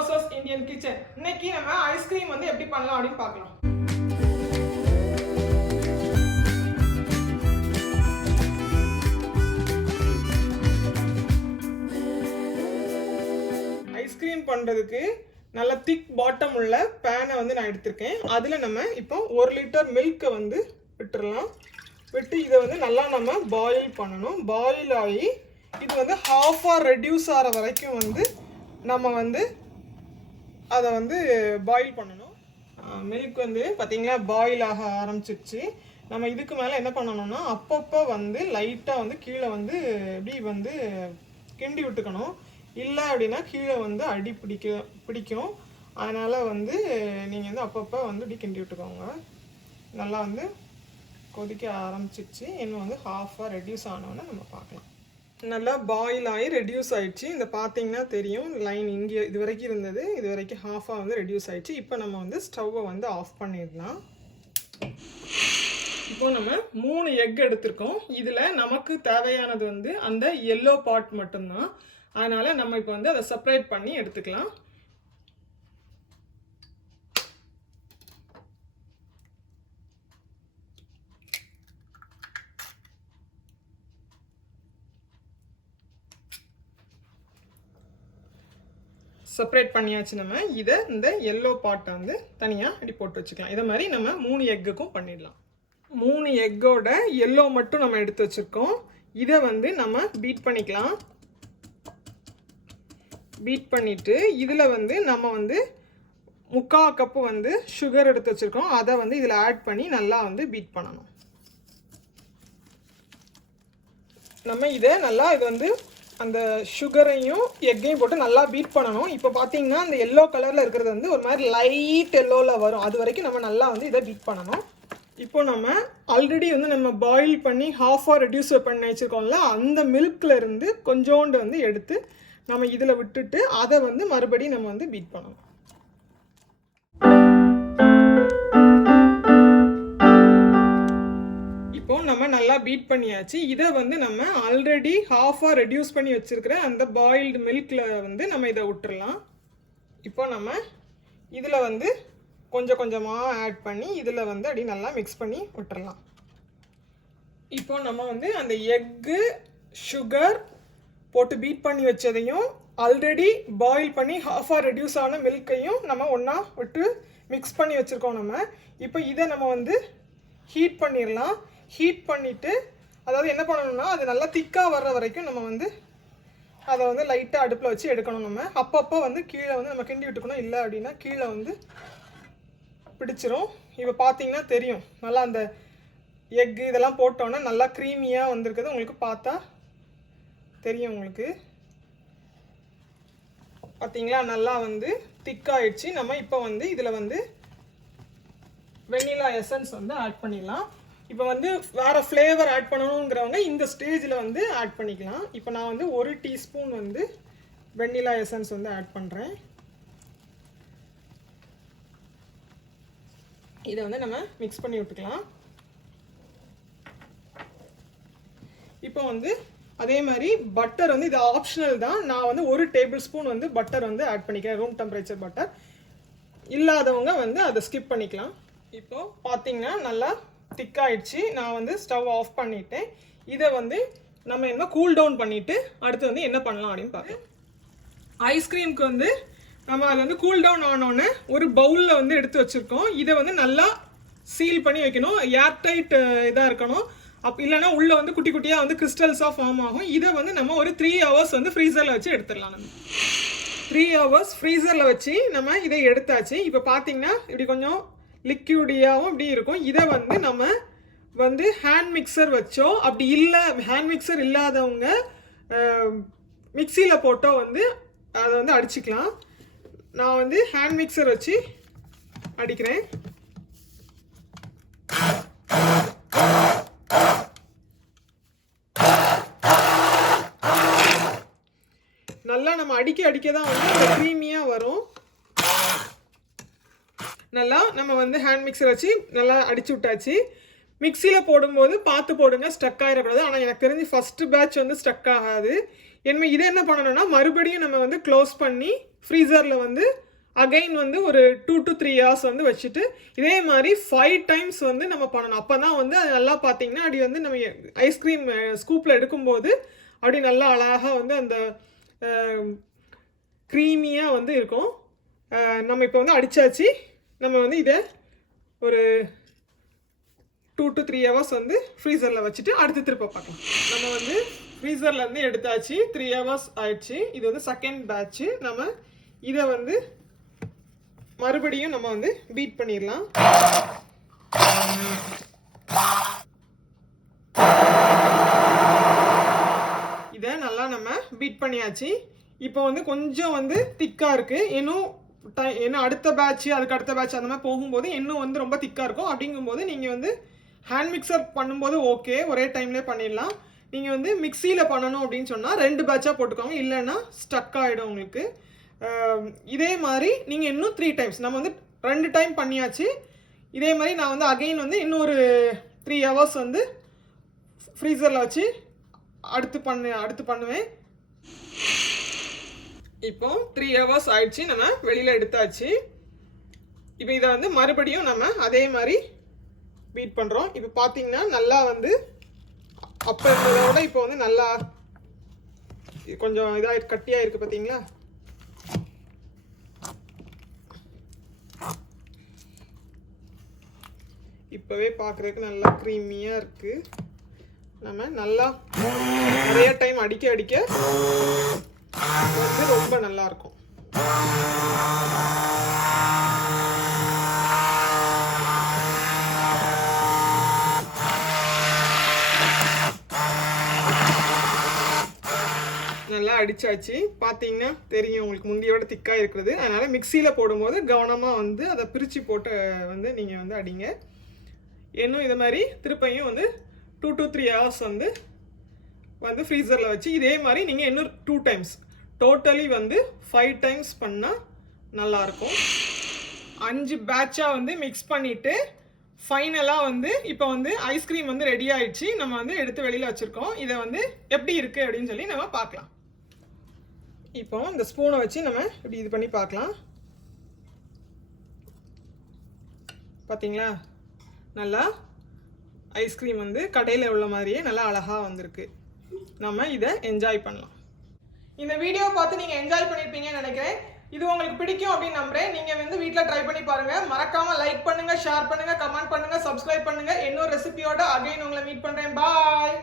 vs Indian kitchen. இன்னைக்கு நம்ம ice cream வந்து எப்படி பண்ணலாம் அப்படினு பார்க்கலாம். ஐஸ்கிரீம் பண்றதுக்கு நல்ல திக் பாட்டம் உள்ள பேனை வந்து நான் எடுத்துர்க்கேன். அதுல நம்ம இப்போ 1 லிட்டர் மில்க் வந்து விட்டுறலாம். விட்டு இதை வந்து நல்லா நம்ம பாயில் பண்ணணும். பாயில் ஆகி இது வந்து ஹாஃபா ரெடியூஸ் ஆகிற வரைக்கும் வந்து நம்ம வந்து அதை வந்து பாயில் பண்ணணும். மில்க் வந்து பார்த்திங்களா பாயில் ஆக ஆரம்பிச்சிருச்சு. நம்ம இதுக்கு மேலே என்ன பண்ணணும்னா அப்பப்போ வந்து லைட்டாக வந்து கீழே வந்து இப்படி வந்து கிண்டி விட்டுக்கணும். இல்லை அப்படின்னா கீழே வந்து அடி பிடிக்கும். அதனால் வந்து நீங்கள் வந்து அப்பப்போ வந்து இப்படி கிண்டி விட்டுக்கோங்க. நல்லா வந்து கொதிக்க ஆரம்பிச்சிருச்சு. இன்னும் வந்து ஹாஃபாக ரெடியூஸ் ஆனோன்னு நம்ம பார்க்கலாம். நல்லா பாயில் ஆகி ரெடியூஸ் ஆகிடுச்சு. இந்த பார்த்தீங்கன்னா தெரியும் லைன் இங்கே இது வரைக்கும் இருந்தது, இது வரைக்கும் ஹாஃபாக வந்து ரெடியூஸ் ஆகிடுச்சு. இப்போ நம்ம வந்து ஸ்டவ்வை வந்து ஆஃப் பண்ணிடலாம். இப்போ நம்ம 3 எக் எடுத்திருக்கோம். இதில் நமக்கு தேவையானது வந்து அந்த எல்லோ பார்ட் மட்டும்தான். அதனால் நம்ம இப்போ வந்து அதை செப்பரேட் பண்ணி எடுத்துக்கலாம். செப்பரேட் பண்ணியாச்சு. நம்ம இதை இந்த எல்லோ பார்ட்டை வந்து தனியாக அப்படி போட்டு வச்சுக்கலாம். இதை மாதிரி நம்ம 3 எக்குக்கும் பண்ணிடலாம். 3 எக்கோட எல்லோ மட்டும் நம்ம எடுத்து வச்சுருக்கோம். இதை வந்து நம்ம பீட் பண்ணிக்கலாம். பீட் பண்ணிவிட்டு இதில் வந்து நம்ம வந்து 3/4 கப்பு வந்து சுகர் எடுத்து வச்சுருக்கோம். அதை வந்து இதில் ஆட் பண்ணி நல்லா வந்து பீட் பண்ணணும். நம்ம இதை நல்லா இது வந்து அந்த சுகரையும் எக்கையும் போட்டு நல்லா பீட் பண்ணணும். இப்போ பார்த்தீங்கன்னா அந்த எல்லோ கலரில் இருக்கிறது வந்து ஒரு மாதிரி லைட் எல்லோவில் வரும். அது வரைக்கும் நம்ம நல்லா வந்து இதை பீட் பண்ணணும். இப்போ நம்ம ஆல்ரெடி வந்து நம்ம பாயில் பண்ணி ஹாஃபாக ரெடியூஸ் பண்ணி வச்சுருக்கோம்ல, அந்த மில்கில் இருந்து கொஞ்சோண்டு வந்து எடுத்து நம்ம இதில் விட்டுட்டு அதை வந்து மறுபடியும் நம்ம வந்து பீட் பண்ணணும். நம்ம நல்லா பீட் பண்ணியாச்சு. இதை வந்து நம்ம ஆல்ரெடி ஹாஃபாக ரெடியூஸ் பண்ணி வச்சுருக்கிற அந்த பாயில்டு மில்கில் வந்து நம்ம இதை விட்டுறலாம். இப்போ நம்ம இதில் வந்து கொஞ்சம் கொஞ்சமாக ஆட் பண்ணி இதில் வந்து அப்படி நல்லா மிக்ஸ் பண்ணி விட்டுறலாம். இப்போ நம்ம வந்து அந்த எக்கு சுகர் போட்டு பீட் பண்ணி வச்சதையும் ஆல்ரெடி பாயில் பண்ணி ஹாஃபாக ரெடியூஸ் ஆன மில்கையும் நம்ம ஒன்றா விட்டு மிக்ஸ் பண்ணி வச்சுருக்கோம். நம்ம இப்போ இதை நம்ம வந்து ஹீட் பண்ணிடலாம். ஹீட் பண்ணிவிட்டு அதாவது என்ன பண்ணணும்னா அது நல்லா திக்காக வர்ற வரைக்கும் நம்ம வந்து அதை வந்து லைட்டாக அடுப்பில் வச்சு எடுக்கணும். நம்ம அப்பப்போ வந்து கீழே வந்து நம்ம கிண்டி விட்டுக்கணும். இல்லை அப்படின்னா கீழே வந்து பிடிச்சிரும். இப்போ பார்த்தீங்கன்னா தெரியும் நல்லா அந்த எக்கு இதெல்லாம் போட்டோன்னா நல்லா க்ரீமியாக வந்திருக்குது. உங்களுக்கு பார்த்தா தெரியும். உங்களுக்கு பார்த்தீங்களா நல்லா வந்து திக்காகிடுச்சு. நம்ம இப்போ வந்து இதில் வந்து வெண்ணிலா எசன்ஸ் வந்து ஆட் பண்ணிடலாம். இப்போ வந்து வேறு ஃப்ளேவர் ஆட் பண்ணணுங்கிறவங்க இந்த ஸ்டேஜில் வந்து ஆட் பண்ணிக்கலாம். இப்போ நான் வந்து 1 டீஸ்பூன் வந்து வெண்ணிலா எசன்ஸ் வந்து ஆட் பண்ணுறேன். இதை வந்து நம்ம மிக்ஸ் பண்ணி விட்டுக்கலாம். இப்போ வந்து அதே மாதிரி பட்டர் வந்து இது ஆப்ஷனல் தான். நான் வந்து 1 டேபிள் ஸ்பூன் வந்து பட்டர் வந்து ஆட் பண்ணிக்கிறேன். Room temperature butter. இல்லாதவங்க வந்து அதை ஸ்கிப் பண்ணிக்கலாம். இப்போ பார்த்தீங்கன்னா நல்லா திக்காயிடுச்சு. நான் வந்து ஸ்டவ் ஆஃப் பண்ணிட்டேன். இதை வந்து நம்ம என்ன கூல் டவுன் பண்ணிவிட்டு அடுத்து வந்து என்ன பண்ணலாம் அப்படின்னு பார்க்கலாம். ஐஸ்கிரீமுக்கு வந்து நம்ம அதை வந்து கூல் டவுன் ஆனோடனே ஒரு பவுலில் வந்து எடுத்து வச்சுருக்கோம். இதை வந்து நல்லா சீல் பண்ணி வைக்கணும். ஏர்டைட் இதாக இருக்கணும். இல்லைன்னா உள்ளே வந்து குட்டி குட்டியாக வந்து கிறிஸ்டல்ஸாக ஃபார்ம் ஆகும். இதை வந்து நம்ம ஒரு 3 ஹவர்ஸ் வந்து ஃப்ரீசரில் வச்சு எடுத்துடலாம். நம்ம 3 ஹவர்ஸ் ஃப்ரீசரில் வச்சு நம்ம இதை எடுத்தாச்சு. இப்போ பார்த்தீங்கன்னா இப்படி கொஞ்சம் லிக்யூடியாகவும் இப்படி இருக்கும். இதை வந்து நம்ம வந்து ஹேண்ட் மிக்சர் வச்சோ அப்படி இல்லை ஹேண்ட் மிக்சர் இல்லாதவங்க மிக்சியில் போட்டோ வந்து அதை வந்து அடிச்சுக்கலாம். நான் வந்து ஹேண்ட் மிக்சர் வச்சு அடிக்கிறேன். நல்லா நம்ம அடிக்க தான் வந்து க்ரீமியாக வரும். நல்லா நம்ம வந்து ஹேண்ட் மிக்சர் வச்சு நல்லா அடிச்சு விட்டாச்சு. மிக்சியில் போடும்போது பார்த்து போடுங்க, ஸ்டக் ஆகிடக்கூடாது. ஆனால் எனக்கு தெரிஞ்சு ஃபஸ்ட்டு பேட்ச் வந்து ஸ்டக் ஆகாது. என்ன இதை என்ன பண்ணணும்னா மறுபடியும் நம்ம வந்து க்ளோஸ் பண்ணி ஃப்ரீசரில் வந்து அகைன் வந்து ஒரு 2 to 3 hours வந்து வச்சுட்டு இதே மாதிரி 5 times வந்து நம்ம பண்ணணும். அப்போ தான் வந்து அது நல்லா பார்த்தீங்கன்னா அப்படி வந்து நம்ம ஐஸ்கிரீம் ஸ்கூப்பில் எடுக்கும்போது அப்படி நல்லா அழகாக வந்து அந்த க்ரீமியாக வந்து இருக்கும். நம்ம இப்போ வந்து அடித்தாச்சு. நம்ம வந்து இதை ஒரு 2 to 3 hours வந்து ஃப்ரீசரில் வச்சுட்டு அடுத்து திருப்ப பார்க்கலாம். நம்ம வந்து ஃப்ரீசர்லேருந்து எடுத்தாச்சு. 3 hours ஆயிடுச்சு. இது வந்து செகண்ட் பேட்ச்சு. நம்ம இதை வந்து மறுபடியும் நம்ம வந்து பீட் பண்ணிடலாம். இதை நல்லா நம்ம பீட் பண்ணியாச்சு. இப்போ வந்து கொஞ்சம் வந்து திக்காக இருக்குது. இன்னும் அடுத்த பேட்ச் அதுக்கு அடுத்த பேட்ச் அந்த மாதிரி போகும்போது இன்னும் வந்து ரொம்ப திக்காக இருக்கும். அப்படிங்கும்போது நீங்கள் வந்து ஹேண்ட் மிக்சர் பண்ணும்போது ஓகே ஒரே டைம்லேயே பண்ணிடலாம். நீங்கள் வந்து மிக்சியில் பண்ணணும் அப்படின்னு சொன்னால் 2 பேட்சாக போட்டுக்கோங்க, இல்லைன்னா ஸ்டக் ஆகிடும் உங்களுக்கு. இதே மாதிரி நீங்கள் இன்னும் 3 times நம்ம வந்து 2 time பண்ணியாச்சு. இதே மாதிரி நான் வந்து அகெயின் வந்து இன்னும் ஒரு 3 hours வந்து ஃப்ரீசரில் வச்சு அடுத்து பண்ணுவேன். இப்போ 3 hours ஆயிடுச்சு. நம்ம வெளியில் எடுத்தாச்சு. இப்போ இதை வந்து மறுபடியும் நம்ம அதே மாதிரி பீட் பண்ணுறோம். இப்போ பார்த்தீங்கன்னா நல்லா வந்து அப்போ இருந்ததை விட இப்போ வந்து நல்லா கொஞ்சம் இதாக கட்டியாக இருக்குது பார்த்தீங்களா. இப்போவே பார்க்குறதுக்கு நல்லா க்ரீமியாக இருக்குது. நம்ம நல்லா நிறைய டைம் அடிக்க வந்து ரொம்ப நல்லாயிருக்கும். நல்லா அடித்தாச்சு. பார்த்தீங்கன்னா தெரியும் உங்களுக்கு முந்தியோட திக்காக இருக்கிறது. அதனால் மிக்சியில் போடும்போது கவனமாக வந்து அதை பிரித்து போட்டு வந்து நீங்கள் வந்து அடிங்க. இன்னும் இது மாதிரி திருப்பையும் வந்து 2 to 3 hours வந்து ஃப்ரீசரில் வச்சு இதே மாதிரி நீங்கள் இன்னும் 2 times டோட்டலி வந்து 5 times பண்ணால் நல்லாயிருக்கும். 5 பேட்சாக வந்து மிக்ஸ் பண்ணிவிட்டு ஃபைனலாக வந்து இப்போ வந்து ஐஸ்கிரீம் வந்து ரெடி ஆயிடுச்சு. நம்ம வந்து எடுத்து வெளியில் வச்சுருக்கோம். இதை வந்து எப்படி இருக்குது அப்படின்னு சொல்லி நம்ம பார்க்கலாம். இப்போ இந்த ஸ்பூனை வச்சு நம்ம இப்படி இது பண்ணி பார்க்கலாம். பார்த்தீங்களா, நல்லா ஐஸ்கிரீம் வந்து கடையில் உள்ள மாதிரியே நல்லா அழகாக வந்திருக்கு. நம்ம இதை என்ஜாய் பண்ணலாம். இந்த வீடியோவை பார்த்து நீங்கள் என்ஜாய் பண்ணியிருப்பீங்கன்னு நினைக்கிறேன். இது உங்களுக்கு பிடிக்கும் அப்படின்னு நம்புறேன். நீங்கள் வந்து வீட்டில் ட்ரை பண்ணி பாருங்கள். மறக்காமல் லைக் பண்ணுங்கள், ஷேர் பண்ணுங்கள், கமெண்ட் பண்ணுங்கள், சப்ஸ்கிரைப் பண்ணுங்கள். இன்னொரு ரெசிபியோட அகைன் உங்களை மீட் பண்ணுறேன். பாய்.